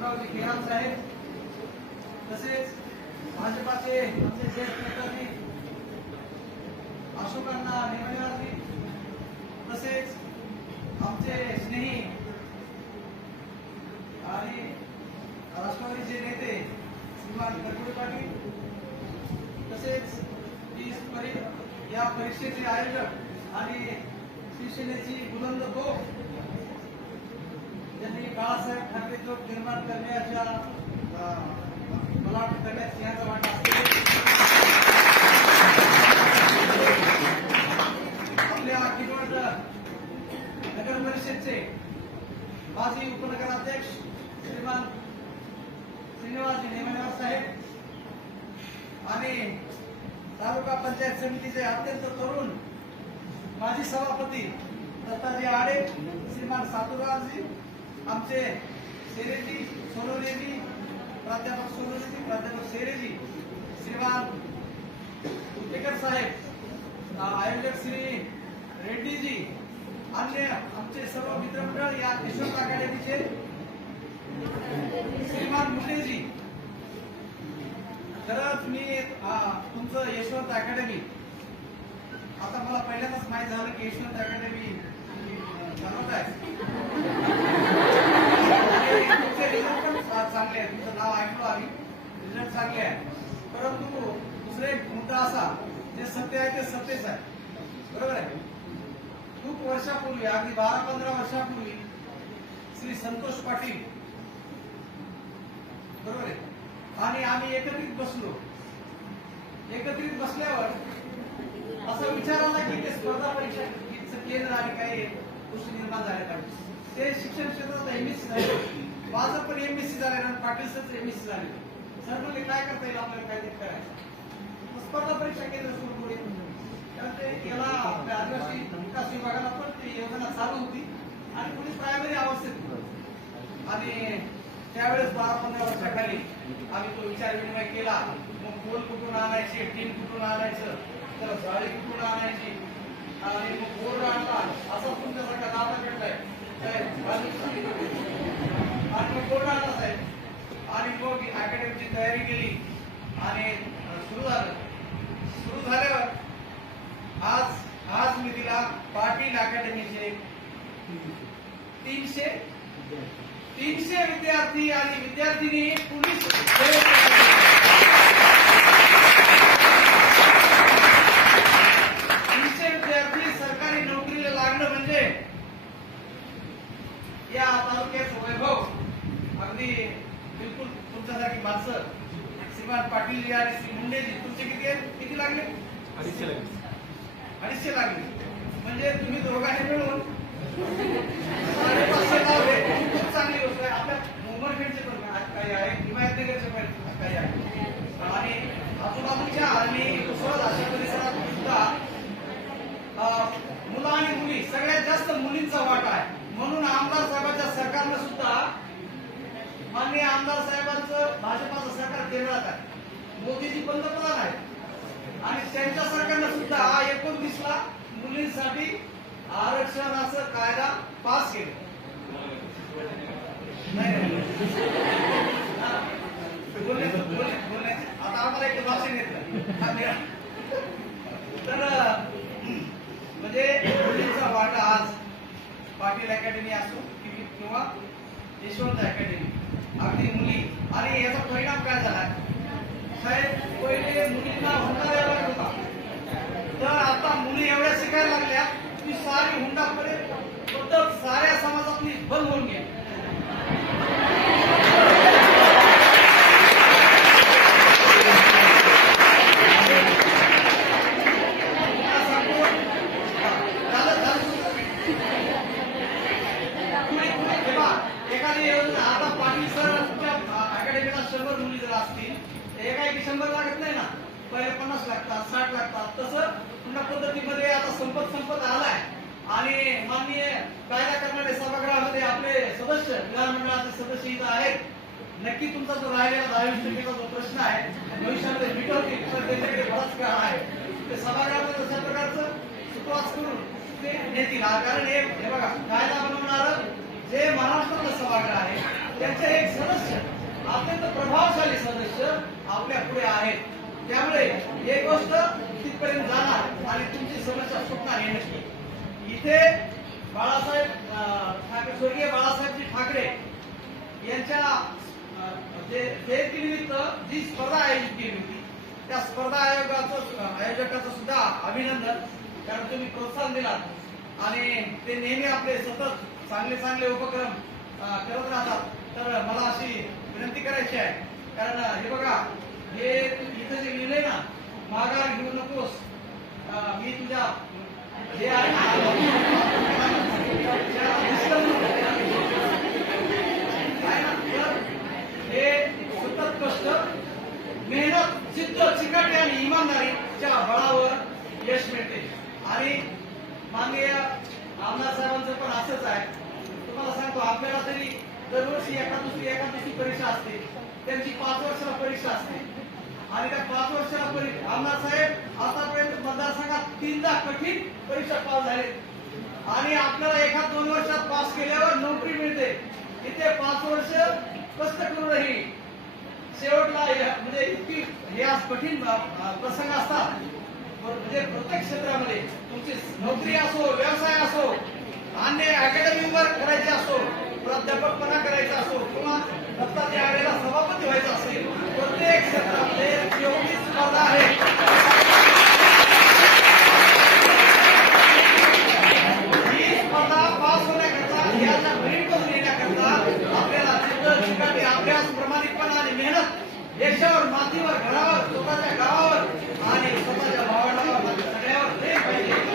भीमरावजी carrom साहेब तसेच भाजपाचे आमचे ज्येष्ठ नेताजी अशोकांना नेमण्यावरती तसेच आमचे स्नेही आणि राष्ट्रवादीचे नेते श्रीमान गडकरी पाटील तसेच ही परी या परीक्षेचे आयोजक आणि शिवसेनेची बुलंद तोफ यांनी बाळासाहेब ठाकरे चौक निर्माण करण्याच्या मला वाटतं करण्यात सिंहाचा वाटा आपल्या किनवट नगर परिषदचे माजी उपनगराध्यक्ष श्रीमान श्रीनिवास नेमणेवार साहेब आणि तालुका पंचायत समितीचे अत्यंत तरुण माजी सभापती दत्ताजी आडे श्रीमान सातुरावजी आमचे सेरेजी सोनोरेजी प्राध्यापक सोनोरेजी प्राध्यापक सेरेजी श्रीमान उद्देकर साहेब आयोजक श्री रेड्डीजी अन्य आमचे सर्व मित्रमंडळ या यशवंत अकॅडमीचे श्रीमान मुंडेजी. खरंच मी तुमचं यशवंत अकॅडमी आता मला पहिल्यांदाच माहीत झालं की यशवंत अकॅडमी चालवत आहे रिझल्ट पण चांगले आहे तुमचं नाव ऐकलो आम्ही रिझल्ट चांगले आहे परंतु दुसरा एक मुद्दा असा जे सत्य आहे ते सत्यच आहे बरोबर आहे खूप वर्षापूर्वी अगदी बारा पंधरा वर्षापूर्वी श्री संतोष पाटील बरोबर आहे आणि आम्ही एकत्रित बसलो. एकत्रित बसल्यावर असा विचार आला की ते स्पर्धा परीक्षा केंद्र आणि काही गोष्टी निर्माण झाल्या पाहिजे ते शिक्षण क्षेत्रात नेहमीच नाही माझं पण एमएससी झालं ना पाटील सर एमएससी झाले. सर म्हणजे काय करता येईल आपल्याला काहीतरी करायचं? स्पर्धा परीक्षा केंद्र सुरू पुढे. कारण ते याला आपल्या आदिवासी विकास विभागाला पण ती योजना चालू होती. आणि पोलीस प्रायमरी अवस्थेत आणि त्यावेळेस बारा पंधरा वर्षाखाली आम्ही तो विचार विनिमय केला. मग पोल कुठून आणायचे टीम कुठून आणायचं तर जाळी कुठून आणायची? आणि मग बोर्ड आणला. असा तुमच्यासारखा दादा भेटलाय. साहेब, आणि साहेब आणि मग अकॅडमीची तयारी केली. आणि सुरू झालं. सुरू झाल्यावर आज आज मी तिला पाटील अकॅडमीचे तीनशे तीनशे विद्यार्थी आणि विद्यार्थिनी पोलीस तीनशे विद्यार्थी सरकारी नोकरीला लागणं म्हणजे या तालुक्याचं वैभव अगदी बिलकुल तुमच्यासारखी माणसं श्रीमान पाटीलजी आणि श्री मुंडेजी तुमचे किती किती लागले? अडीचशे लागले. अडीचशे लागले. म्हणजे तुम्ही दोघांनी मिळून साडेपाचशे लावले खूप चांगली गोष्ट आहे आपल्या उमरखेडचे पण काही आहे हिमायतनगरचे पण काही आहे आणि आजूबाजूच्या आणि उसळद अशा परिसरात सुद्धा अं, मुलं आणि मुली सगळ्यात जास्त मुलींचा वाटा आहे म्हणून आमदार साहेबांच्या सरकारनं सुद्धा माननीय आमदार साहेबांचं भाजपाचं सरकार केंद्रात आहे. मोदीजी पंतप्रधान आहेत. आणि त्यांच्या सरकारनं सुद्धा एकोणतीसला मुलींसाठी आरक्षणाचा कायदा पास केला. नाही, बोलण्याचं, बोलण्याचं. आता आम्हाला एक भाषण येत. तर म्हणजे मुलींचा वाटा आज पाटील अकॅडमी असो किंवा यशवंत अकॅडमी. अगदी मुली. आणि याचा परिणाम काय झाला? साहेब पहिले मुलींना हुंडा होता तर आता मुली एवढ्या शिकायला लागल्या की सारी हुंडा पद्धत साऱ्या समाजातली बंद होऊन गेली झालं झालं हे पहा, एखादी योजना आता पाटील सर तुमच्या अकॅडमीला शंभर मुली जर असतील तर एका एकी शंभर लागत नाही ना पहिले पन्नास लागतात साठ लागतात. तसं पुन्हा पद्धतीमध्ये आता संपत संपत आलाय. आणि माननीय कायदा करणारे सभागृहामध्ये आपले सदस्य विधानमंडळाचे सदस्य इथं आहेत. नक्की तुमचा जो राहिलेला दहावीस टक्केचा जो प्रश्न आहे भविष्यामध्ये मिटवतील तर त्यांच्याकडे बराच काळ आहे. ते सभागृहामध्ये अशा प्रकारचं सुप्रवास करून ते नेतील. कारण हे हे बघा कायदा बनवणार जे महाराष्ट्रातलं सभागृह आहे त्यांचे एक सदस्य अत्यंत प्रभावशाली सदस्य आपल्या पुढे आहेत. त्यामुळे हे गोष्ट तिथपर्यंत जाणार आणि तुमची समस्या सुटणार हे नक्की. इथे बाळासाहेब ठाकरे स्वर्गीय बाळासाहेबजी ठाकरे यांच्या जयंतीनिमित्त जी स्पर्धा आयोजित केली होती त्या स्पर्धा आयोगाचं आयोजकाचं सुद्धा अभिनंदन. कारण तुम्ही प्रोत्साहन दिलात. आणि ते नेहमी आपले सतत चांगले चांगले उपक्रम करत राहतात. तर मला अशी विनंती करायची आहे कारण हे बघा हे इथं जे लिहिलंय ना माघार घेऊ नकोस मी तुझ्या हे आहे ना? हे सतत कष्ट मेहनत सिद्ध चिकाटी आणि इमानदारीच्या बळावर यश मिळते आणि माननीय आमदार साहेबांचं पण असंच आहे तुम्हाला सांगतो आपल्याला तरी दरवर्षी एका दुसरी एका दुसरी परीक्षा असते. त्यांची पाच वर्षाला परीक्षा असते. आणि त्या पाच वर्षाला परीक्षा आमदार साहेब आतापर्यंत मतदारसंघात तीनदा कठीण परीक्षा पास झाले. आणि आपल्याला एका दोन वर्षात पास केल्यावर नोकरी मिळते. इथे पाच वर्ष कष्ट करूनही शेवटला या- म्हणजे इतकी हे आज कठीण प्रसंग असतात. म्हणजे प्रत्येक क्षेत्रामध्ये तुमची नोकरी असो व्यवसाय असो अन्य अकॅडमी वर करायचे असो प्राध्यापकपणा करायचा असो किंवा दत्ता त्यावेळेला सभापती व्हायचा असेल प्रत्येक क्षेत्रामध्ये एवढी स्पर्धा आहे. पास होण्याकरता याला आपल्याला अभ्यास देशावर मातीवर घरावर स्वतःच्या गावावर आणि स्वतःच्या भावंडावर सगळ्यावर पाहिजे.